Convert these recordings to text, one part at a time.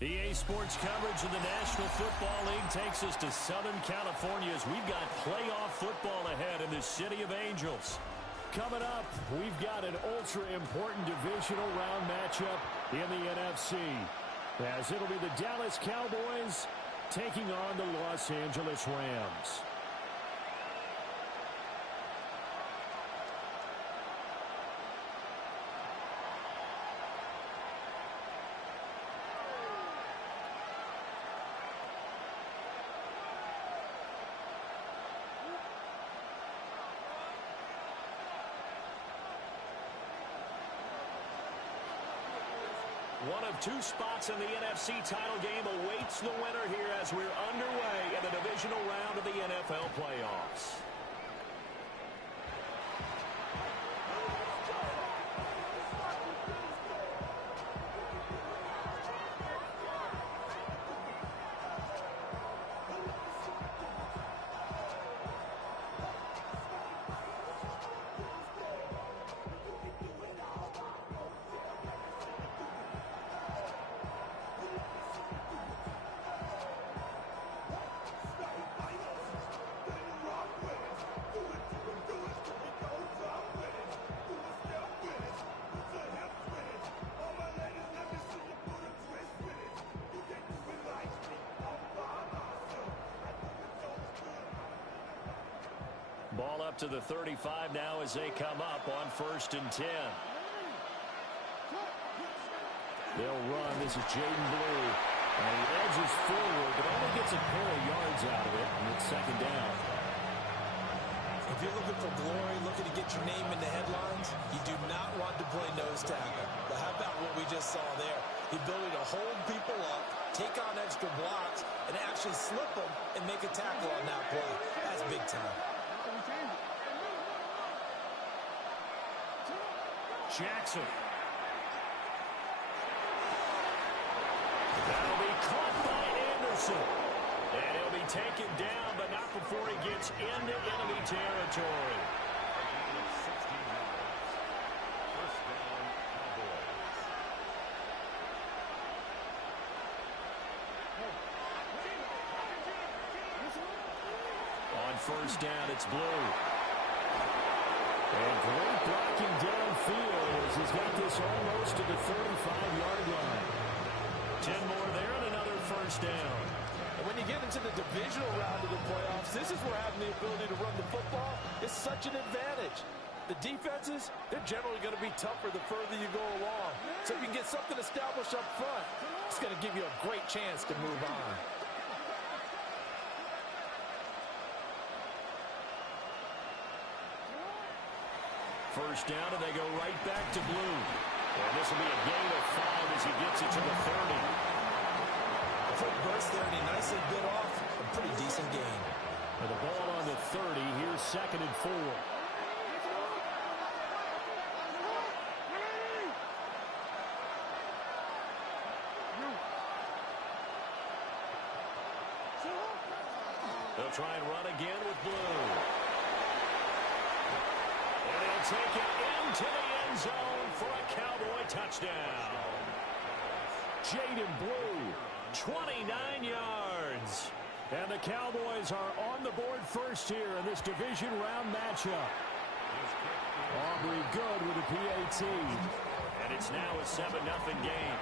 EA Sports coverage of the National Football League takes us to Southern California as we've got playoff football ahead in the City of Angels. Coming up, we've got an ultra-important divisional round matchup in the NFC, as it'll be the Dallas Cowboys taking on the Los Angeles Rams. One of two spots in the NFC title game awaits the winner here as we're underway in the divisional round of the NFL playoffs. Ball up to the 35 now as they come up on 1st and 10. They'll run. This is Jaden Blue. And he edges forward, but only gets a pair of yards out of it, and it's 2nd down. If you're looking for glory, looking to get your name in the headlines, you do not want to play nose tackle. But how about what we just saw there? The ability to hold people up, take on extra blocks, and actually slip them and make a tackle on that play. That's big time. Jackson. That'll be caught by Anderson. And he'll be taken down, but not before he gets into enemy territory. On 1st down, it's Blue. And great blocking downfield as he's got this almost to the 35-yard line. 10 more there and another 1st down. And when you get into the divisional round of the playoffs, this is where having the ability to run the football is such an advantage. The defenses, they're generally going to be tougher the further you go along. So if you can get something established up front, it's going to give you a great chance to move on. First down, and they go right back to Blue. And this will be a gain of 5 as he gets it to the 30. A quick burst there, and he nicely bit off a pretty decent gain. And the ball on the 30. Here's 2nd and 4. They'll try and run again with Blue. Take it into the end zone for a Cowboy touchdown. Jaden Blue, 29 yards. And the Cowboys are on the board first here in this division round matchup. Aubrey good with a PAT. And it's now a 7-0 game.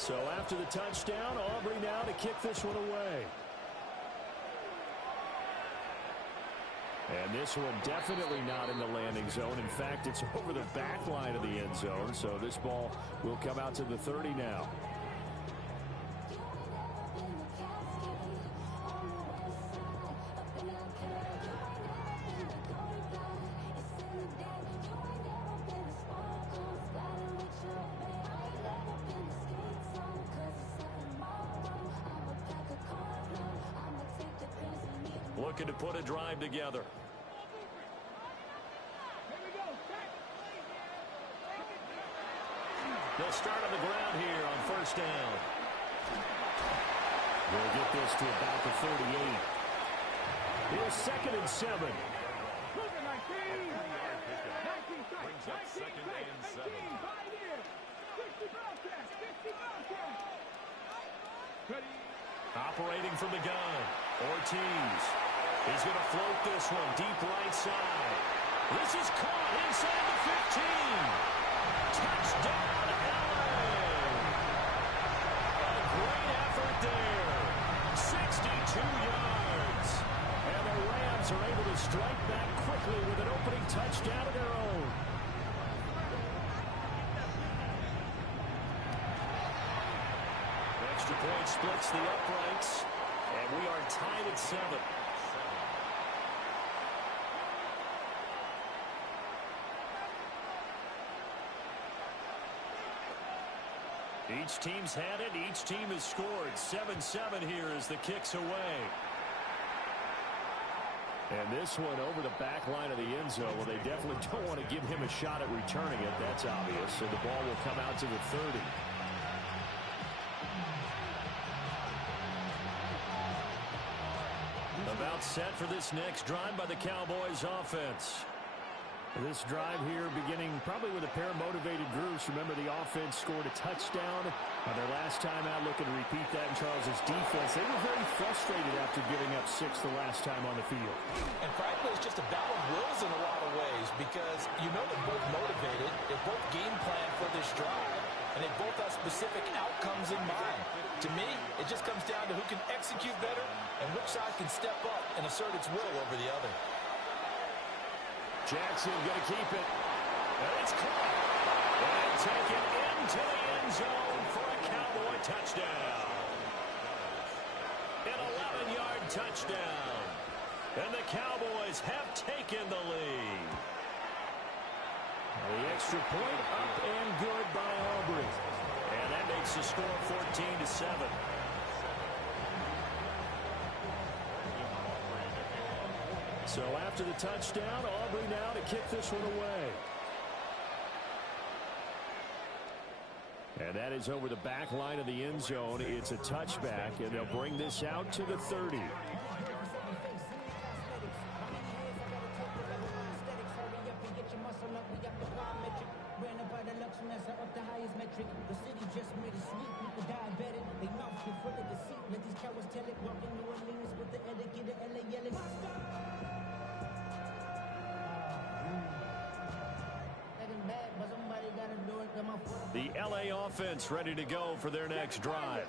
So after the touchdown, Aubrey now to kick this one away. And this one definitely not in the landing zone. In fact, it's over the back line of the end zone. So this ball will come out to the 30 now. Looking to put a drive together. They'll start on the ground here on 1st down. We'll get this to about the 38. Here's 2nd and 7. Brings up 2nd and 7. Operating from the gun, Ortiz. He's going to float this one deep right side. This is caught inside the 15. Touchdown, LA. A great effort there. 62 yards. And the Rams are able to strike back quickly with an opening touchdown of their own. Extra point splits the uprights, and we are tied at 7. Each team's had it. Each team has scored. 7-7 here as the kick's away. And this one over the back line of the end zone. Well, they definitely don't want to give him a shot at returning it. That's obvious. So the ball will come out to the 30. About set for this next drive by the Cowboys offense. This drive here beginning probably with a pair of motivated groups. Remember, the offense scored a touchdown on their last time out. Looking to repeat that in Charles's defense. They were very frustrated after giving up 6 the last time on the field. And frankly, it's just a battle of wills in a lot of ways because you know they're both motivated. They're both game plan for this drive. And they both have specific outcomes in mind. To me, it just comes down to who can execute better and which side can step up and assert its will over the other. Jackson going to keep it. And it's caught. And taken into the end zone for a Cowboy touchdown. An 11-yard touchdown. And the Cowboys have taken the lead. The extra point up and good by Aubrey. And that makes the score 14-7. So after the touchdown, Aubrey now to kick this one away. And that is over the back line of the end zone. It's a touchback, and they'll bring this out to the 30. The LA offense ready to go for their next drive.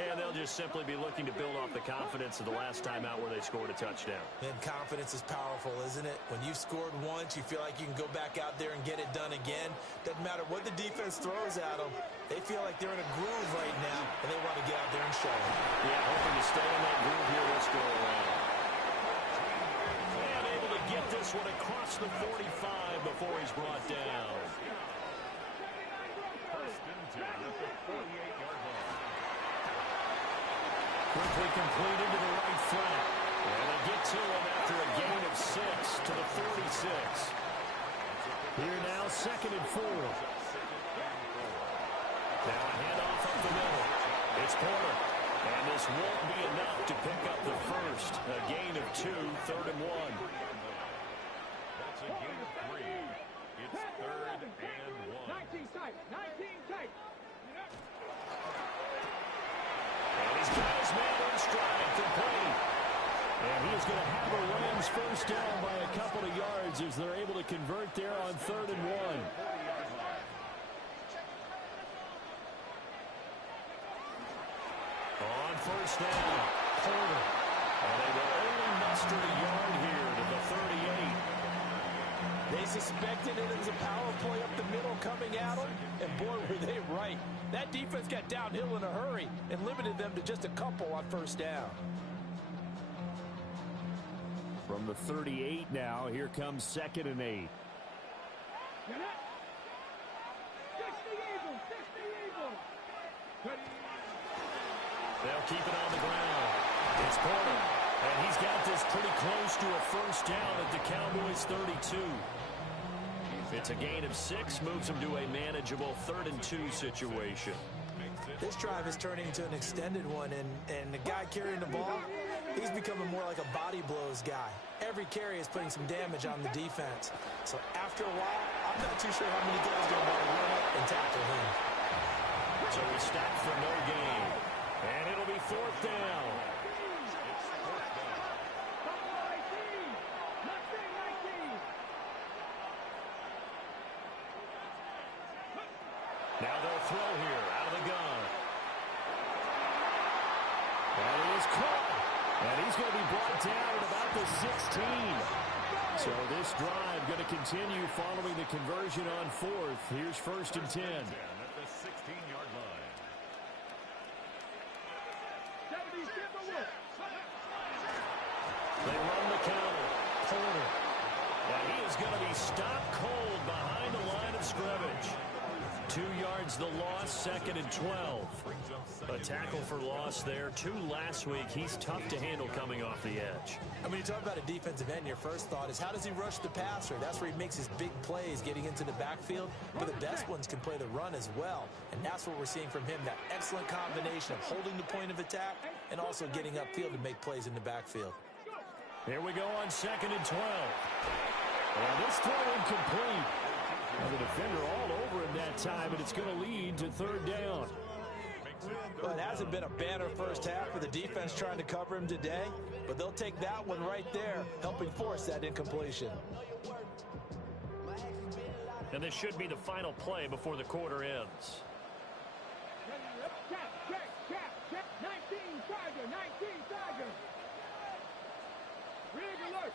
And they'll just simply be looking to build off the confidence of the last time out where they scored a touchdown. And confidence is powerful, isn't it? When you've scored once, you feel like you can go back out there and get it done again. Doesn't matter what the defense throws at them. They feel like they're in a groove right now, and they want to get out there and show it. Yeah, hoping to stay in that groove here this go around. And able to get this one across the 45 before he's brought down. Quickly completed to the right flat. And they get to him after a gain of 6 to the 46. Here now, 2nd and 4. Now a handoff up the middle. It's Porter. And this won't be enough to pick up the first. A gain of 2, 3rd and 1. That's a gain of 3. It's 3rd and 1. 19 tight. 19 tight. And he's got his man on stride, complete. And he is going to have a Rams first down by a couple of yards as they're able to convert there on 3rd and 1. On first down, Porter. And they will only muster a yard here to the 38. They suspected it was a power play up the middle coming at them, and boy, were they right. That defense got downhill in a hurry and limited them to just a couple on first down. From the 38 now, here comes 2nd and 8. They'll keep it on the ground. It's Porter, and he's got this pretty close to a first down at the Cowboys' 32. It's a gain of 6, moves them to a manageable 3rd and 2 situation. This drive is turning into an extended one, and the guy carrying the ball, he's becoming more like a body blows guy. Every carry is putting some damage on the defense. So after a while, I'm not too sure how many guys are going to want to run up and tackle him. So we stack for no gain. And it'll be 4th down. Now they'll throw here out of the gun. And he is caught. And he's going to be brought down at about the 16. So this drive going to continue following the conversion on 4th. Here's 1st and 10. At the 16-yard line. They run the counter. Porter. And he is going to be stopped cold behind the line of scrimmage. 2 yards the loss, 2nd and 12. A tackle for loss there. 2 last week. He's tough to handle coming off the edge. I mean, you talk about a defensive end, your first thought is how does he rush the passer? That's where he makes his big plays getting into the backfield. But the best ones can play the run as well. And that's what we're seeing from him, that excellent combination of holding the point of attack and also getting upfield to make plays in the backfield. Here we go on 2nd and 12. And this throw incomplete. And the defender all over him that time, and it's going to lead to 3rd down. Well, it hasn't been a banner first half for the defense trying to cover him today, but they'll take that one right there, helping force that incompletion. And this should be the final play before the quarter ends. 19 Tiger. Rig alert.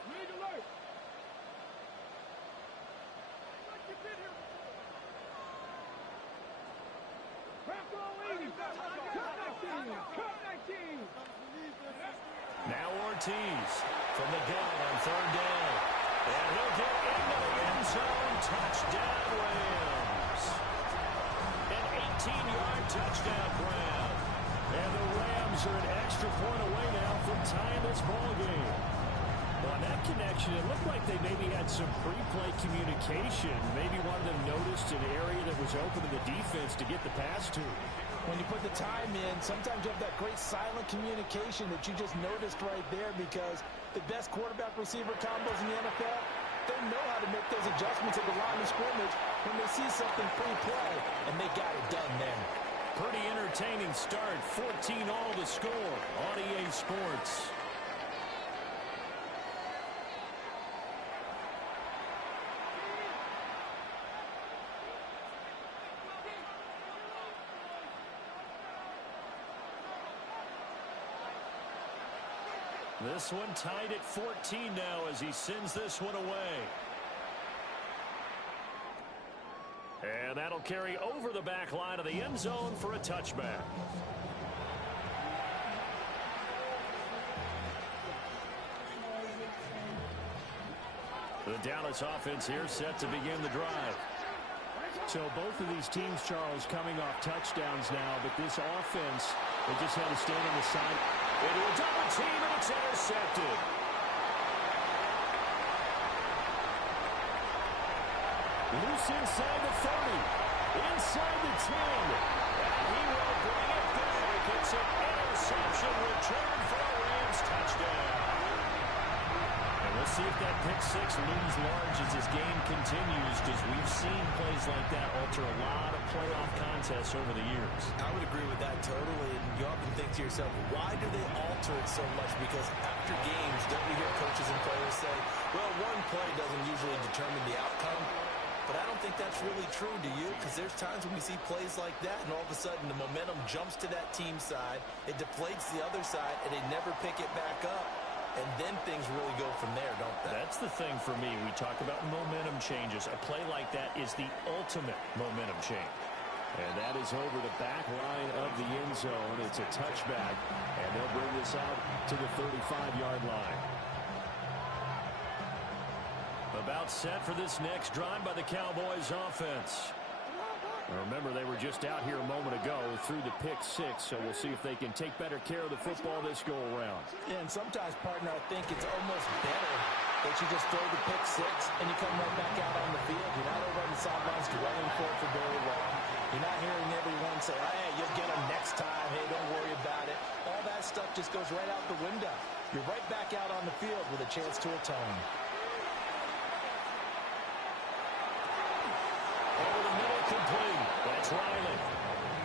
Now Ortiz from the gun on 3rd down. And he'll get into the end zone. Touchdown, Rams. An 18-yard touchdown grab. And the Rams are an extra point away now from tying this ball game. On that connection, it looked like they maybe had some pre-play communication. Maybe one of them noticed an area that was open to the defense to get the pass to. When you put the time in, sometimes you have that great silent communication that you just noticed right there, because the best quarterback-receiver combos in the NFL, they know how to make those adjustments at the line of scrimmage when they see something pre-play, and they got it done there. Pretty entertaining start. 14 all the score on EA Sports. This one tied at 14 now as he sends this one away. And that'll carry over the back line of the end zone for a touchback. The Dallas offense here set to begin the drive. So both of these teams, Charles, coming off touchdowns now, but this offense, they just had to stand on the side. Into a double team, and it's intercepted. Loose inside the 30, inside the 10, and he will bring it back. It's an interception return for a Rams touchdown. And we'll see if that pick six looms large as this game continues, because we've seen plays like that alter a lot of playoff contests over the years. I would agree with that totally, and you often think to yourself, why do they alter it so much? Because after games, don't we hear coaches and players say, well, one play doesn't usually determine the outcome? But I don't think that's really true, do you? Because there's times when we see plays like that, and all of a sudden the momentum jumps to that team side, it deflates the other side, and they never pick it back up. And then things really go from there, don't they? That's the thing for me. We talk about momentum changes. A play like that is the ultimate momentum change. And that is over the back line of the end zone. It's a touchback, and they'll bring this out to the 35-yard line. About set for this next drive by the Cowboys offense. Remember, they were just out here a moment ago through the pick six, so we'll see if they can take better care of the football this go-around. Yeah, and sometimes, partner, I think it's almost better that you just throw the pick six and you come right back out on the field. You're not over on the sidelines dwelling for it for very long. You're not hearing everyone say, hey, you'll get them next time. Hey, don't worry about it. All that stuff just goes right out the window. You're right back out on the field with a chance to atone. Over the middle, complete. That's Riley.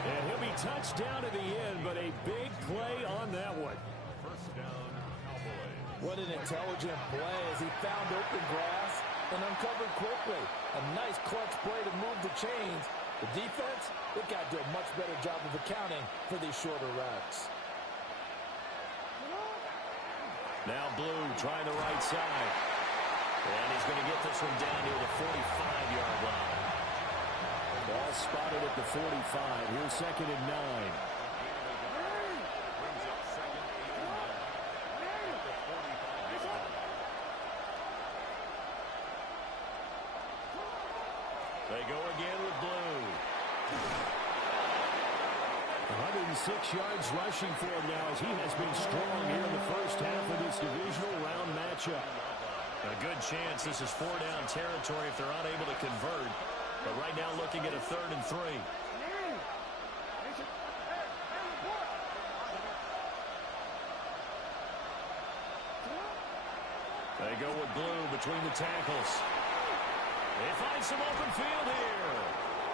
And he'll be touched down to the end, but a big play on that one. First down, Cowboys. What an intelligent play as he found open grass and uncovered quickly. A nice clutch play to move the chains. The defense, they've got to do a much better job of accounting for these shorter routes. Now Blue trying the right side. And he's going to get this one down near the 45-yard line. Ball spotted at the 45. Here's 2nd and 9. Brings up 2nd and 9. At the 45-yard line. They go again with Blue. 106 yards rushing for him now as he has been strong here in the first half of this divisional round matchup. A good chance this is 4-down territory if they're unable to convert. But right now looking at a 3rd and 3. They go with Blue between the tackles. They find some open field here.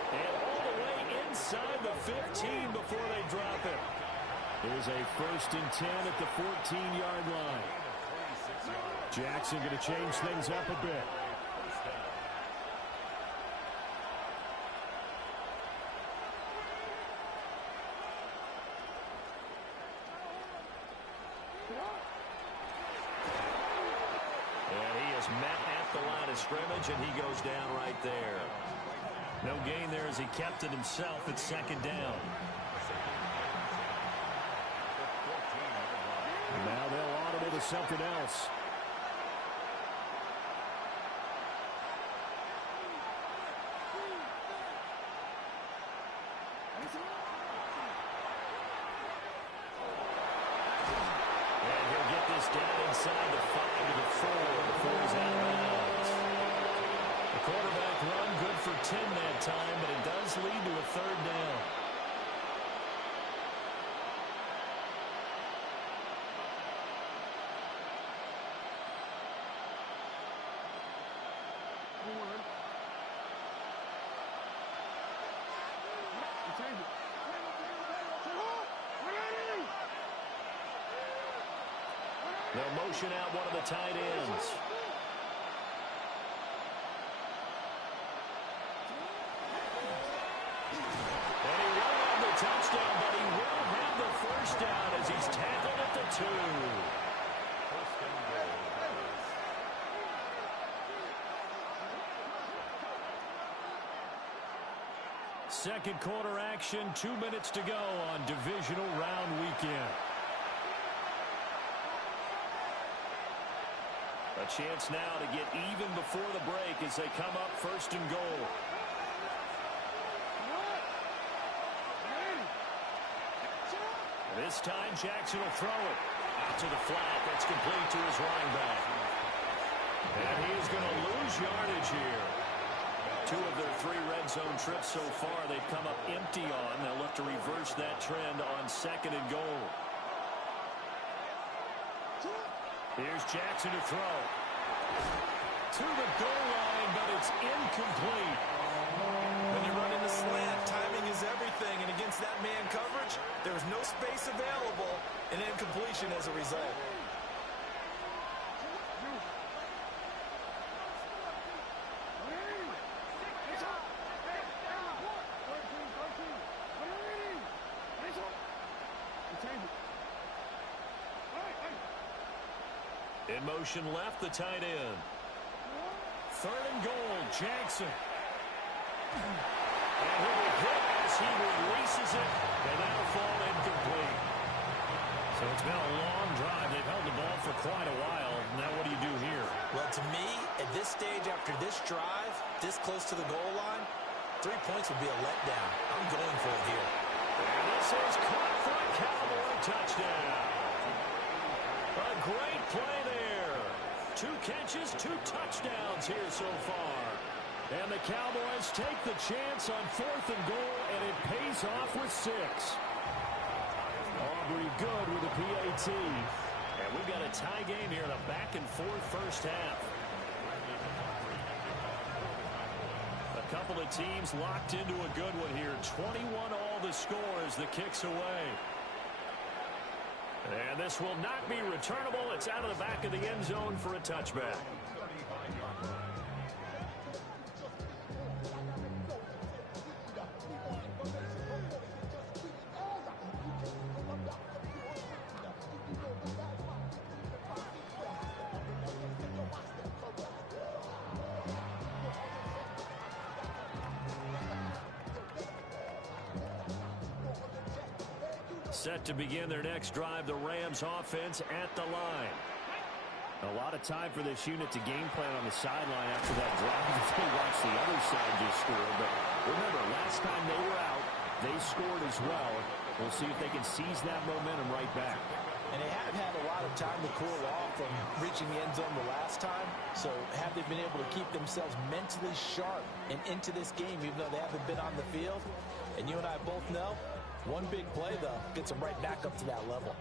And all the way inside the 15 before they drop it. There's a 1st and 10 at the 14-yard line. Jackson going to change things up a bit. Met at the line of scrimmage, and he goes down right there. No gain there as he kept it himself at 2nd down. Now they'll audible to something else. And he'll get this down inside the 5 to the 4 before he's out of bounds. The quarterback run good for 10 that time, but it does lead to a 3rd down. They'll motion out one of the tight ends. And he won't have the touchdown, but he will have the 1st down as he's tackled at the 2. First and goal. Second quarter action, 2 minutes to go on divisional round weekend. A chance now to get even before the break as they come up 1st and goal. This time Jackson will throw it out to the flat. That's complete to his running back. And he is going to lose yardage here. 2 of their 3 red zone trips so far they've come up empty on. They'll look to reverse that trend on 2nd and goal. Here's Jackson to throw. To the goal line, but it's incomplete. When you run in the slant, timing is everything, and against that man coverage, there was no space available, and incompletion as a result. In motion left, the tight end. 3rd and goal, Jackson. And he'll be hit as he releases it, and that'll fall incomplete. So it's been a long drive. They've held the ball for quite a while. Now what do you do here? Well, to me, at this stage after this drive, this close to the goal line, 3 points would be a letdown. I'm going for it here. And this is caught for a Cowboy touchdown. A great play there. 2 catches, 2 touchdowns here so far. And the Cowboys take the chance on 4th and goal, and it pays off with 6. Aubrey good with a PAT. And we've got a tie game here in a back-and-forth first half. A couple of teams locked into a good one here. 21 all the score as the kick's away. And this will not be returnable. It's out of the back of the end zone for a touchback. Set to begin their next drive, the Rams offense at the line. A lot of time for this unit to game plan on the sideline after that drive. They watched the other side just score. But remember, last time they were out, they scored as well. We'll see if they can seize that momentum right back. And they have had a lot of time to cool off from reaching the end zone the last time. So have they been able to keep themselves mentally sharp and into this game, even though they haven't been on the field? And you and I both know, one big play, though, gets them right back up to that level.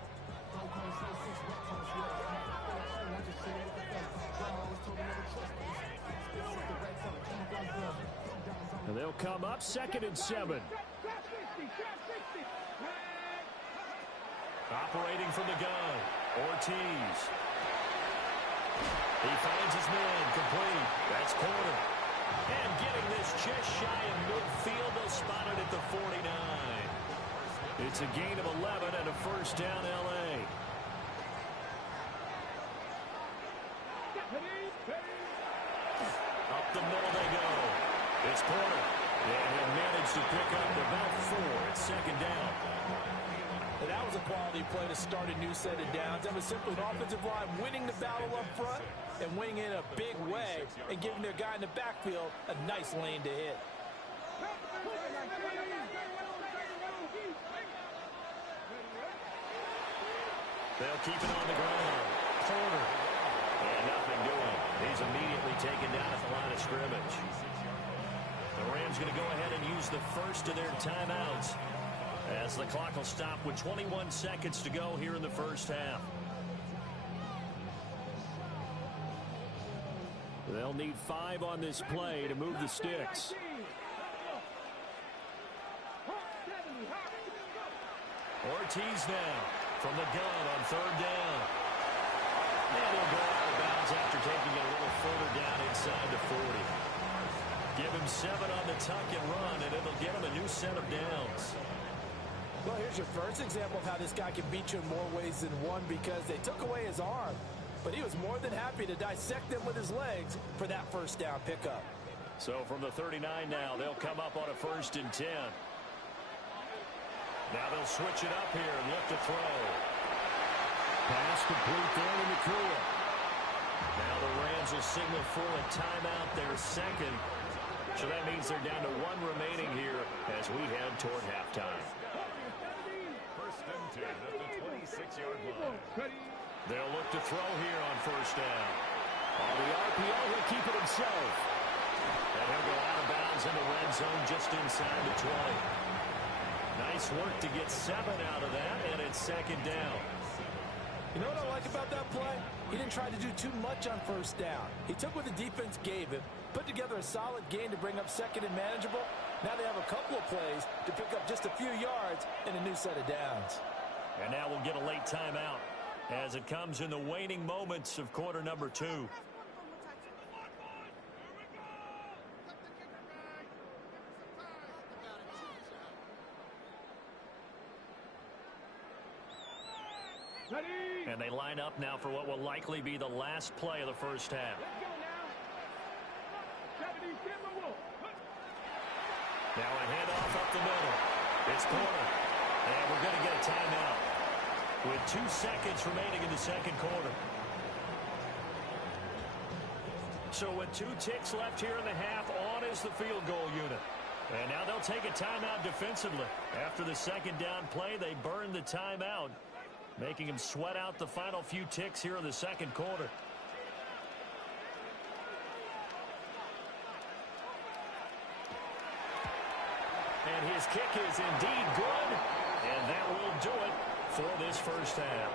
And they'll come up 2nd and 7. Operating from the gun, Ortiz. He finds his man, complete. That's corner. And getting this just shy of midfield, they'll spot it at the 49. It's a gain of 11 and a first down, L.A. Up the middle they go. It's corner. And he'll manage to pick up about 4. It's 2nd down. And that was a quality play to start a new set of downs. That was simply an offensive line winning the battle up front and winning in a big way and giving their guy in the backfield a nice lane to hit. They'll keep it on the ground. Corner. And nothing doing. He's immediately taken down at the line of scrimmage. The Rams going to go ahead and use the first of their timeouts as the clock will stop with 21 seconds to go here in the first half. They'll need 5 on this play to move the sticks. Ortiz now from the gun on 3rd down. And he'll go out of bounds after taking it a little further down inside the 40. Give him 7 on the tuck and run, and it'll get him a new set of downs. Well, here's your first example of how this guy can beat you in more ways than one, because they took away his arm, but he was more than happy to dissect them with his legs for that first down pickup. So from the 39 now, they'll come up on a 1st and 10. Now they'll switch it up here and look to throw. Pass complete there in the clear. Now the Rams will signal for a timeout, their 2nd. So that means they're down to 1 remaining here as we head toward halftime. 1st and 10 at the 26-yard line. They'll look to throw here on 1st down. On the RPO, he'll keep it himself. And he'll go out of bounds in the red zone just inside the 20. Nice work to get 7 out of that, and it's 2nd down. You know what I like about that play? He didn't try to do too much on 1st down. He took what the defense gave him, put together a solid gain to bring up 2nd and manageable. Now they have a couple of plays to pick up just a few yards and a new set of downs. And now we'll get a late timeout as it comes in the waning moments of quarter number 2. And they line up now for what will likely be the last play of the first half. Now a handoff up the middle. It's corner. And we're going to get a timeout with 2 seconds remaining in the 2nd quarter. So with 2 ticks left here in the half, on is the field goal unit. And now they'll take a timeout defensively. After the 2nd down play, they burn the timeout, making him sweat out the final few ticks here in the 2nd quarter. And his kick is indeed good. And that will do it for this first half.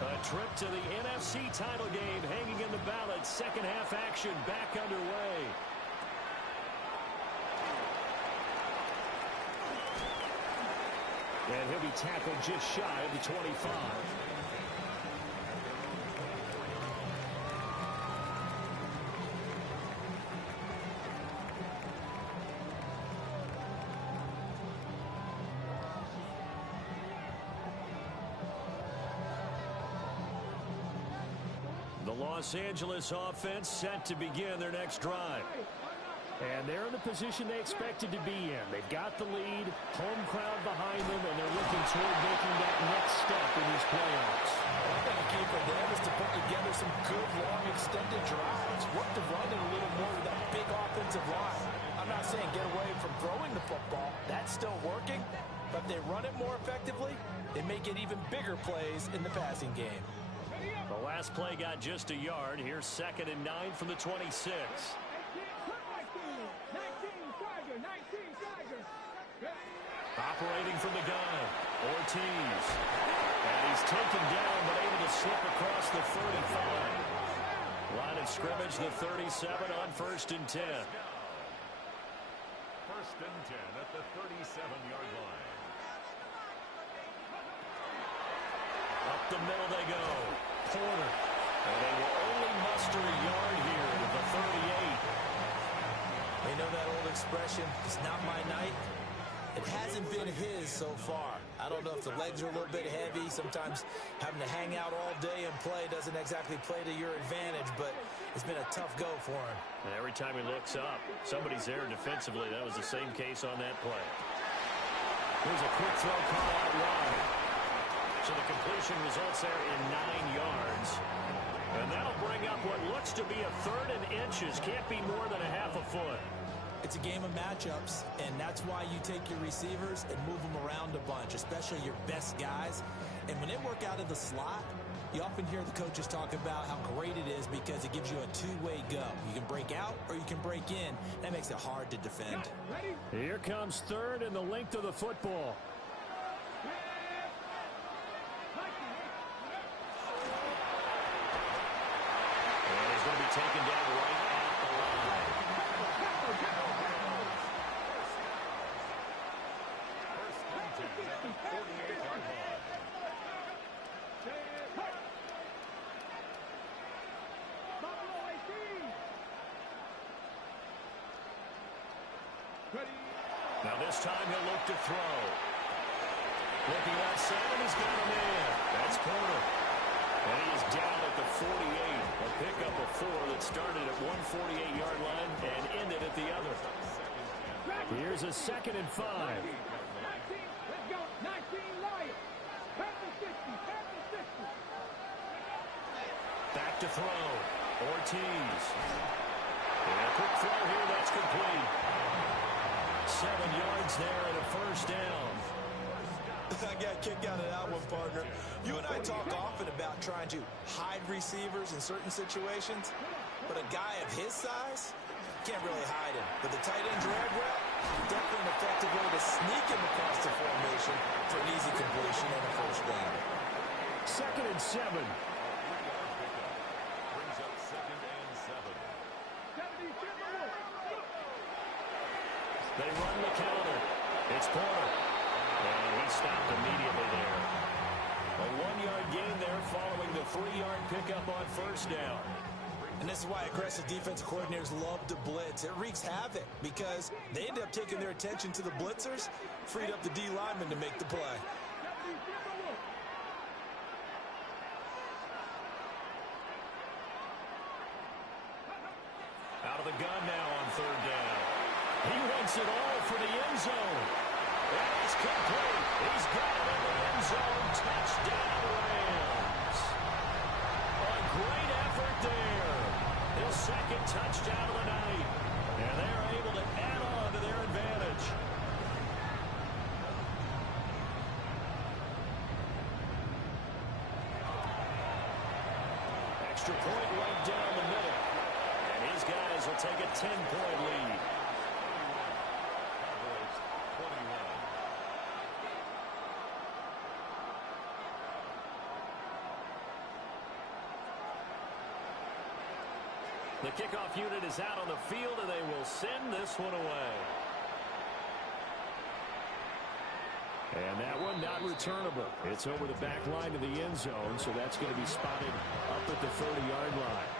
A trip to the NFC title game hanging in the balance. Second half action back underway. And he'll be tackled just shy of the 25. The Los Angeles offense set to begin their next drive. And they're in the position they expected to be in. They've got the lead, home crowd behind them, and they're looking toward making that next step in these playoffs. One thing key for them is to put together some good, long, extended drives. Work the run in a little more with that big offensive line. I'm not saying get away from throwing the football. That's still working. But if they run it more effectively, they may get even bigger plays in the passing game. The last play got just a yard. Here's 2nd and 9 from the 26. Operating from the gun, Ortiz. And he's taken down, but able to slip across the 35. Line of scrimmage, the 37 on 1st and 10. 1st and 10 at the 37-yard line. Up the middle they go. Porter. And they will only muster a yard here to the 38. You know that old expression, it's not my night? It hasn't been his so far. I don't know if the legs are a little bit heavy. Sometimes having to hang out all day and play doesn't exactly play to your advantage, but it's been a tough go for him. And every time he looks up, somebody's there defensively. That was the same case on that play. Here's a quick throw call out wide. So the completion results there in 9 yards. And that'll bring up what looks to be a 3rd and inches. Can't be more than a half a foot. It's a game of matchups, and that's why you take your receivers and move them around a bunch, especially your best guys. And when they work out of the slot, you often hear the coaches talk about how great it is because it gives you a two-way go. You can break out or you can break in. That makes it hard to defend. Here comes 3rd and the length of the football. And he's going to be taken down right at the line. Now this time he'll look to throw. Looking outside, and he's got him in. That's Porter. And he is down at the 48. A pickup of 4 that started at 148-yard line and ended at the other. Here's a 2nd and 5. Let's go. 19 Lions. Pass the 60. Pass the 60. Back to throw. Ortiz. And a quick throw here. That's complete. 7 yards there and a 1st down. I got a kick out of that one, partner. You and I talk often about trying to hide receivers in certain situations, but a guy of his size can't really hide him. But the tight end drag route, definitely an effective way to sneak him across the formation for an easy completion and a 1st down. 2nd and 7. Brings up 2nd and 7. They run the counter. It's Porter. And he stopped immediately there. A 1-yard gain there following the 3-yard pickup on 1st down. And this is why aggressive defensive coordinators love to blitz. It wreaks havoc because they end up taking their attention to the blitzers, freed up the D lineman to make the play. Out of the gun now on 3rd down. He wants it all for the end zone. And it's complete. He's got it in the end zone. Touchdown, Rams. A great effort there. His 2nd touchdown of the night. And they're extra point right down the middle. And his guys will take a 10-point lead. The kickoff unit is out on the field, and they will send this one away. And that one not returnable. It's over the back line of the end zone, so that's going to be spotted up at the 30-yard line.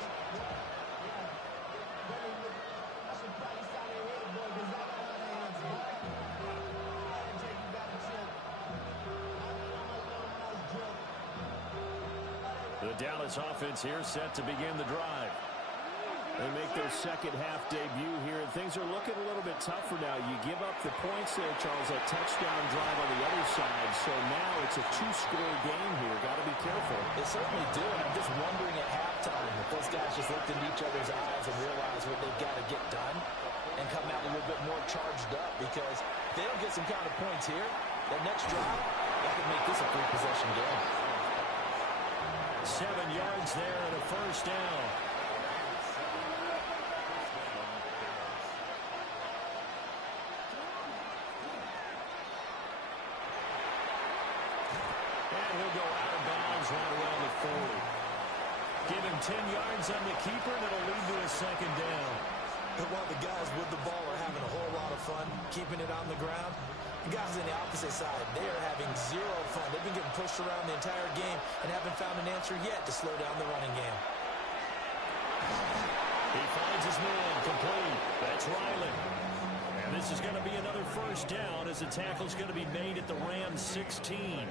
The Dallas offense here set to begin the drive. They make their second-half debut here, and things are looking a little bit tougher now. You give up the points there, Charles, that touchdown drive on the other side, so now it's a two-score game here. Got to be careful. They certainly do, and I'm just wondering at halftime if those guys just looked into each other's eyes and realized what they've got to get done and come out a little bit more charged up, because if they don't get some kind of points here, that next drive, that could make this a three-possession game. 7 yards there and a first down. He'll go out of bounds right around the 40. Give him 10 yards on the keeper, and it'll lead to a second down. And while the guys with the ball are having a whole lot of fun keeping it on the ground, the guys on the opposite side, they are having zero fun. They've been getting pushed around the entire game and haven't found an answer yet to slow down the running game. He finds his man complete. That's Riley. And this is going to be another first down as the tackle's going to be made at the Rams 16.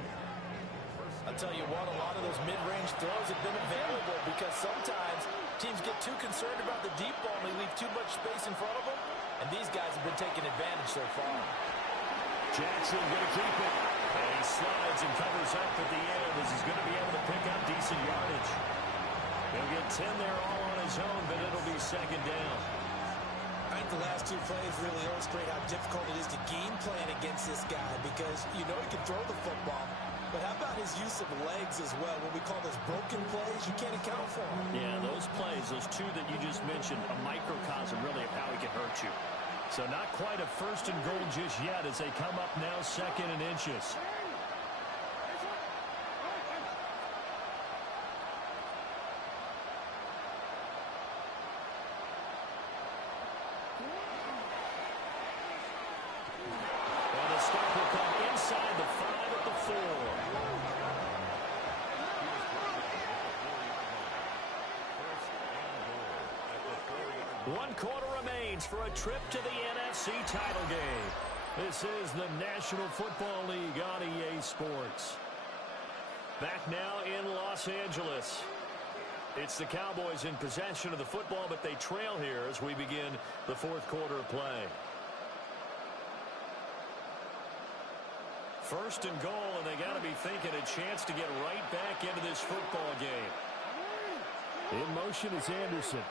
I'll tell you what, a lot of those mid-range throws have been available because sometimes teams get too concerned about the deep ball and they leave too much space in front of them, and these guys have been taking advantage so far. Jackson going to keep it, and he slides and covers up at the end as he's going to be able to pick up decent yardage. He'll get 10 there all on his own, but it'll be second down. I think the last two plays really illustrate how difficult it is to game plan against this guy because you know he can throw the football. But how about his use of legs as well? What we call those broken plays, you can't account for them. Yeah, those plays, those two that you just mentioned, a microcosm really of how he can hurt you. So not quite a first and goal just yet as they come up now second and inches. And the stop will come inside the 5 at the 4. One quarter remains for a trip to the NFC title game. This is the National Football League on EA Sports. Back now in Los Angeles. It's the Cowboys in possession of the football, but they trail here as we begin the fourth quarter of play. First and goal, and they got to be thinking a chance to get right back into this football game. In motion is Anderson.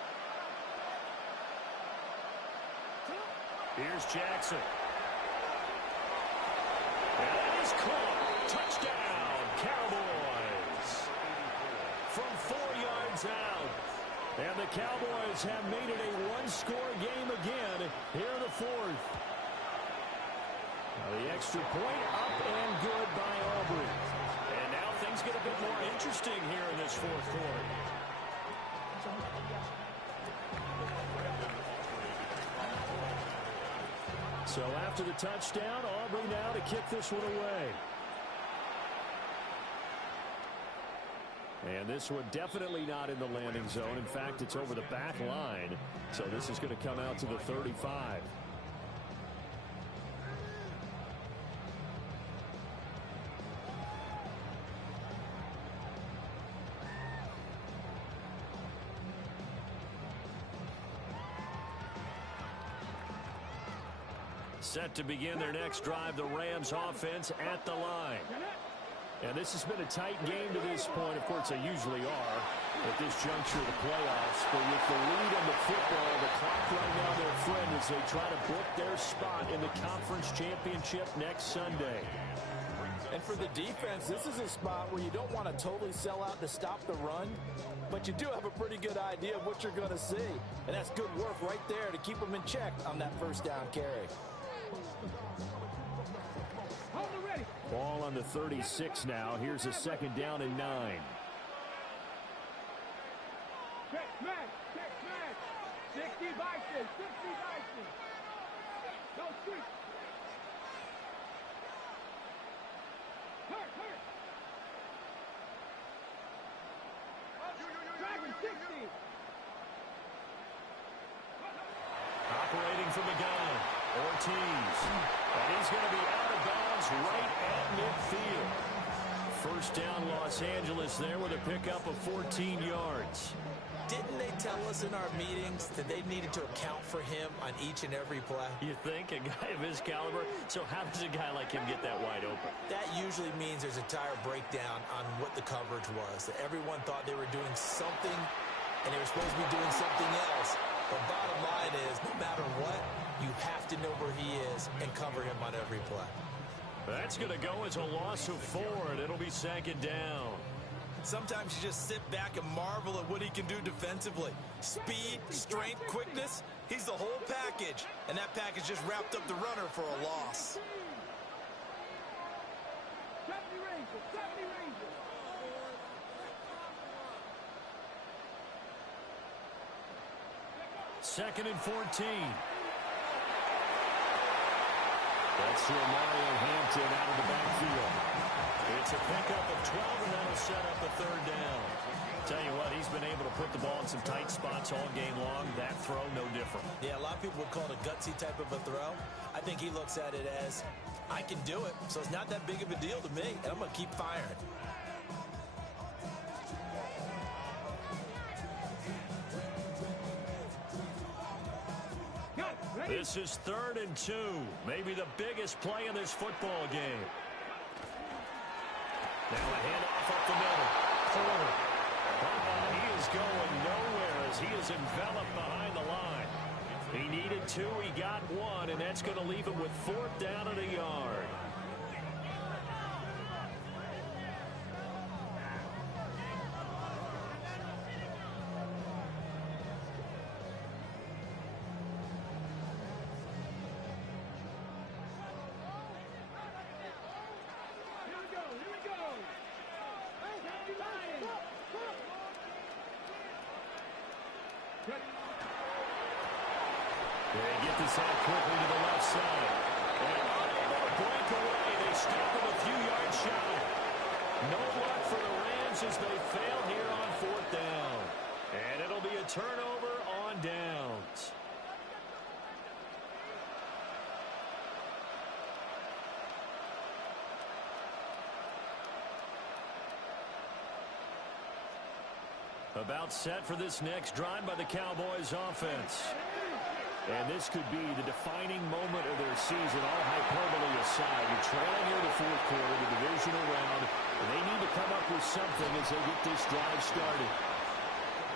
Here's Jackson. And that is caught. Touchdown, Cowboys. From 4 yards out. And the Cowboys have made it a one-score game again here in the fourth. Now the extra point up and good by Aubrey. And now things get a bit more interesting here in this fourth quarter. So after the touchdown, Aubrey now to kick this one away. And this one definitely not in the landing zone. In fact, it's over the back line. So this is going to come out to the 35. Set to begin their next drive, the Rams offense at the line. And this has been a tight game to this point. Of course, they usually are at this juncture of the playoffs. But with the lead on the football, the clock right now their friend as they try to book their spot in the conference championship next Sunday. And for the defense, this is a spot where you don't want to totally sell out to stop the run, but you do have a pretty good idea of what you're going to see. And that's good work right there to keep them in check on that first down carry. Ball on the 36 now. Here's a second down and 9. Check smash. 60 Bison. Go street. Hurt. Dragon 60. Operating from the gun, Ortiz. And he's going to be out of bounds right at midfield. First down, Los Angeles there with a pickup of 14 yards. Didn't they tell us in our meetings that they needed to account for him on each and every play? You think? A guy of his caliber? So how does a guy like him get that wide open? That usually means there's a tire breakdown on what the coverage was. That everyone thought they were doing something, and they were supposed to be doing something else. The bottom line is, no matter what, you have to know where he is and cover him on every play. That's going to go as a loss of 4, and it'll be second down. Sometimes you just sit back and marvel at what he can do defensively. Speed, strength, quickness, he's the whole package. And that package just wrapped up the runner for a loss. 70 Rangers. Second and 14. That's to Mario Hampton out of the backfield. It's a pickup of 12, and that'll set up a third down. Tell you what, he's been able to put the ball in some tight spots all game long. That throw, no different. Yeah, a lot of people would call it a gutsy type of a throw. I think he looks at it as, I can do it, so it's not that big of a deal to me, and I'm going to keep firing. This is 3rd and 2. Maybe the biggest play in this football game. Now a handoff up the middle. Porter. He is going nowhere as he is enveloped behind the line. He needed 2. He got 1, and that's going to leave him with 4th down and a yard. They get this out quickly to the left side. And unable to break away. They stop him a few yards shy. No luck for the Rams as they fail here on 4th down. And it'll be a turnover on downs. About set for this next drive by the Cowboys offense. And this could be the defining moment of their season, all hyperbole aside. You're trailing here in the 4th quarter, the divisional round, and they need to come up with something as they get this drive started.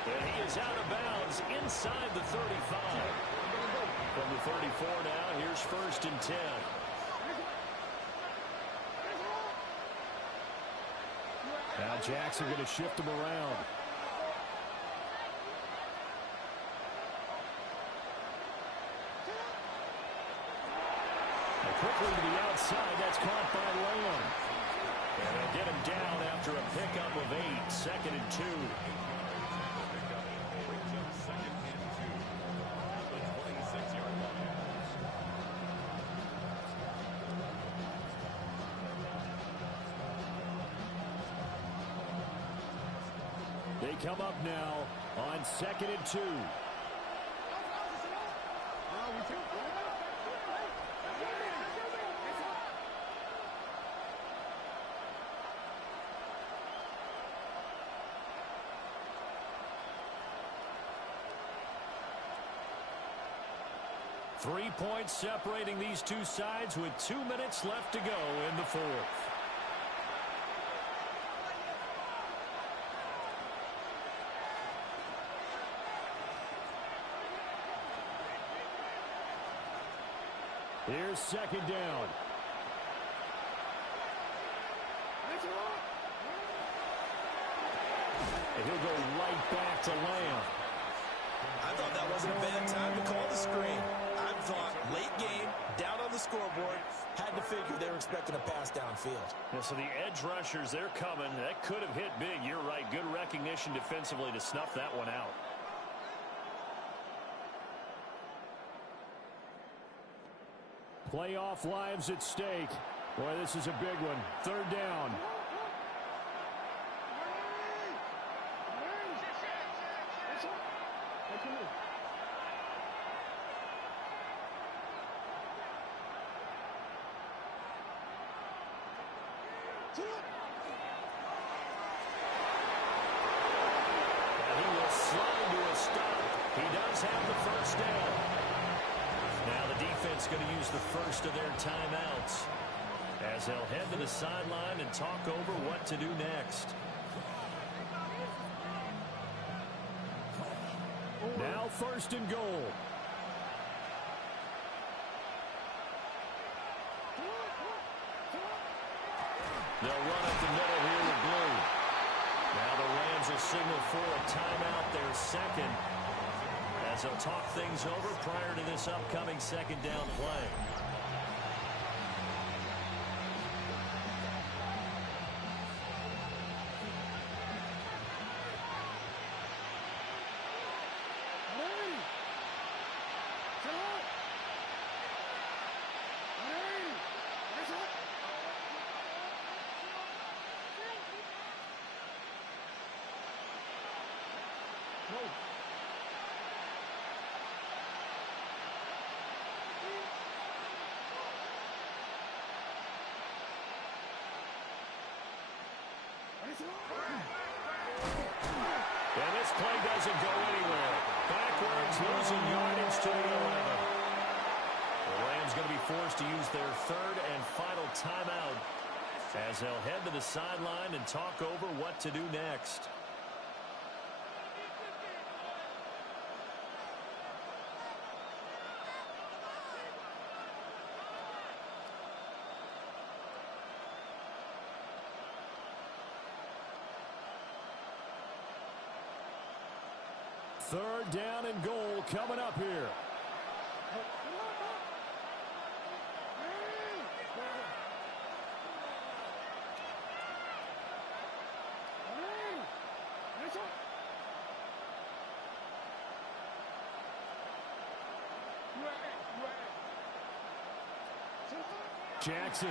And he is out of bounds inside the 35. From the 34 now, here's 1st and 10. Now Jackson going to shift him around. Quickly to the outside, that's caught by Lamb. And they'll get him down after a pickup of 8, 2nd and 2. They come up now on 2nd and 2. 3 points separating these two sides with 2 minutes left to go in the 4th. Here's 2nd down. And he'll go right back to Lamb. I thought that wasn't a bad time to call the screen. I thought late game, down on the scoreboard, had to figure they were expecting a pass downfield. Yeah, so the edge rushers, they're coming. That could have hit big. You're right. Good recognition defensively to snuff that one out. Playoff lives at stake. Boy, this is a big one. Third down. Have the first down. Now the defense going to use the first of their timeouts as they'll head to the sideline and talk over what to do next. Now first and goal. They'll run up the middle here with blue. Now the Rams will signal for a timeout, their second, as they'll talk things over prior to this upcoming second down play. And this play doesn't go anywhere. Backwards, losing yardage to the 11. The Rams going to be forced to use their third and final timeout as they'll head to the sideline and talk over what to do next. Third down and goal coming up here. Jackson.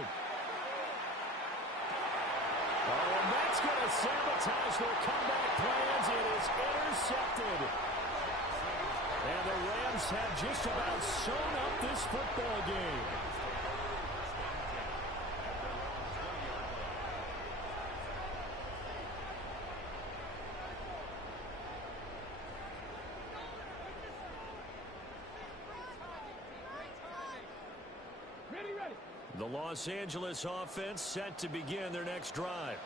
Oh, and that's going to sabotage their comeback plans. It is intercepted. And the Rams have just about sewn up this football game. The Los Angeles offense set to begin their next drive.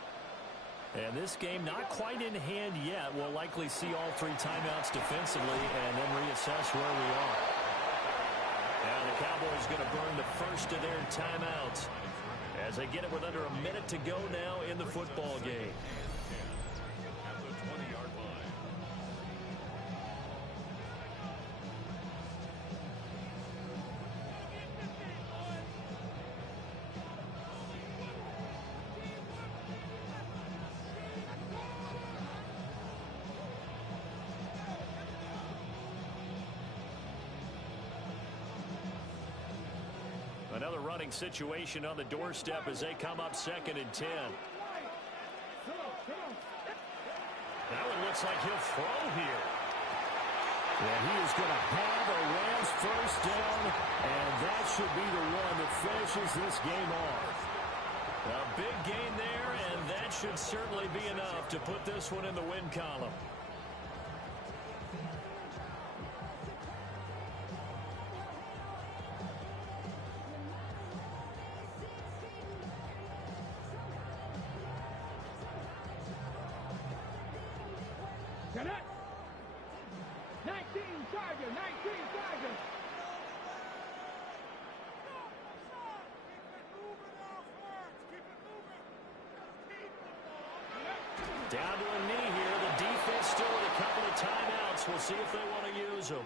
And this game not quite in hand yet. We'll likely see all three timeouts defensively and then reassess where we are. Now the Cowboys going to burn the first of their timeouts as they get it with under a minute to go now in the football game. At the 20-yard line. Another running situation on the doorstep as they come up 2nd and 10. That one looks like he'll throw here. And he is going to have a Rams first down, and that should be the one that finishes this game off. A big gain there, and that should certainly be enough to put this one in the win column. Get it! 19 Tiger, 19 Tiger. Down to a knee here. The timeouts. We'll see if they want to use them.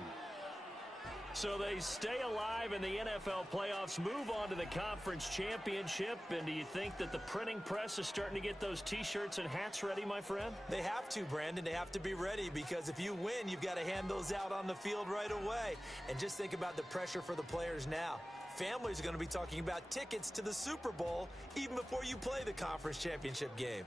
So they stay alive in the NFL playoffs, move on to the conference championship. And do you think that the printing press is starting to get those T-shirts and hats ready, my friend? They have to, Brandon. They have to be ready because if you win, you've got to hand those out on the field right away. And just think about the pressure for the players now. Families are going to be talking about tickets to the Super Bowl even before you play the conference championship game.